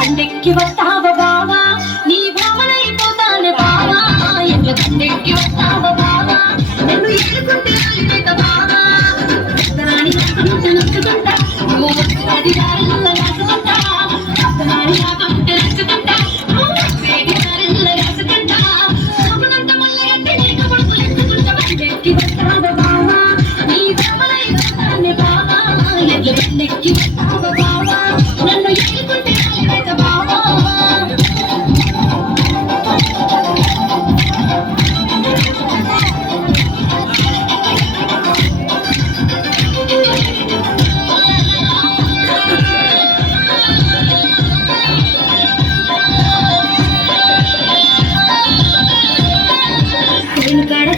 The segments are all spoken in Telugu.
బండెక్కి వస్తావ బావా నీ భావనైపోతాను బావా ఎట్ల బండెక్కి వస్తావ బావా నన్ను ఏడుకుంటే అల్లినేత బావా రక్తనాడి నచ్చుకుంటూ నచ్చుకుంటా నువ్వు అది దారిలో రాసుకుంటా రక్తనాడి నాకుంటే నచ్చుకుంటా నువ్వు వేడి దారిలో రాసుకుంటా సోమనంత మళ్ళీ అంటే నీకు కొడుకు ఎత్తుకుంటా బండెక్కి వస్తావ బావా నీ భావనైపోతాను బావా ఎట్ల బండెక్కి వస్తావ బావా నన్ను ఏడుకుంటే అల్లినేత బావా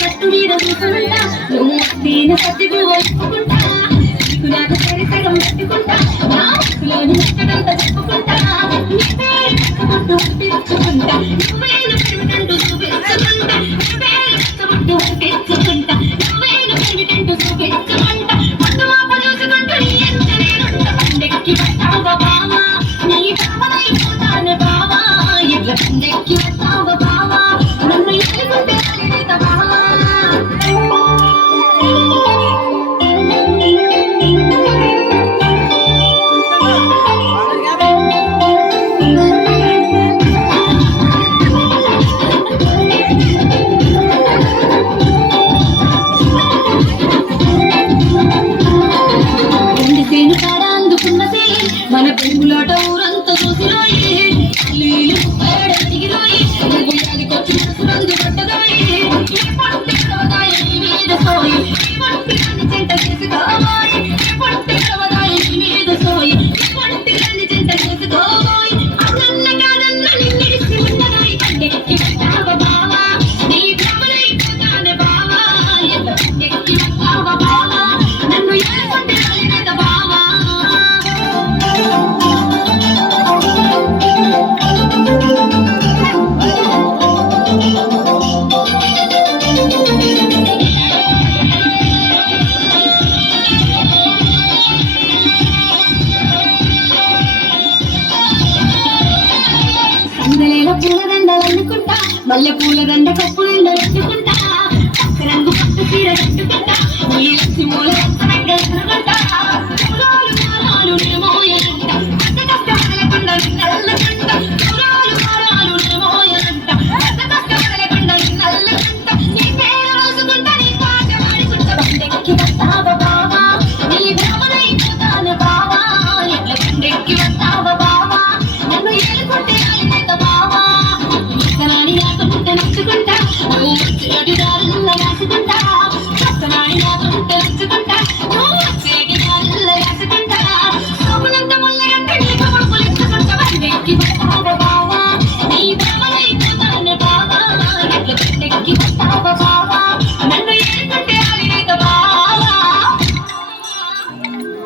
కట్టు మీద కూర్చుంటా నువ్వు నేను సత్తికు ఒప్పుకుంటా నీకు నాకు సరి సగం పెట్టుకుంటా నా లోని ముచ్చటంతా చెప్పుకుంటా నీ పేరు కట్టుకుంటూ తెచ్చుకుంటా నువ్వేను పెరిమిటంటూ చూపించుకుంటా నీ పేరు కట్టుకుంటూ తెచ్చుకుంటా నువ్వేను పెరిమిటంటూ చూపించుకుంటా ముందు మాప చూసుకుంటూ నీ ఎంత నేనుంటా బండెక్కి వస్తావ బావా నీ బావనైపోతాను బావా ఎట్ల బండెక్కి వస్తావ బావా నన్ను ఎలుగుంటే అలినేత బావా మన పెరుగులాట ఊరంతా చూసిరాయి నీళ్ళు దిగిరాయి నువ్వు యాదికొచ్చి మనసునందు పట్టదాయి ఈ పట్టి కవదాయి మీద సోయి ఈ పట్టి అన్ని చెంట చేసుకోవాలి ఈ పట్టి కవదాయి మీద సోయి ఈ పట్టి అన్ని చెంట చేసుకోవాలి అన్న కాదన్న నిన్నిడిసి ఉండరాయి బండెక్కి వస్తావ బావా నీ భ్రమలైపోతానే బావా ఎంత బండెక్కి వస్తావ బావా నన్ను ఏడుకుంటే అలినేత బావా పూలదండలనుకుంటా మల్లె పూలదండ కప్పు నిండా పెట్టుకుంటా రంగు పట్టు చీర కట్టుకుంటా నీ మూల అనుకుంటా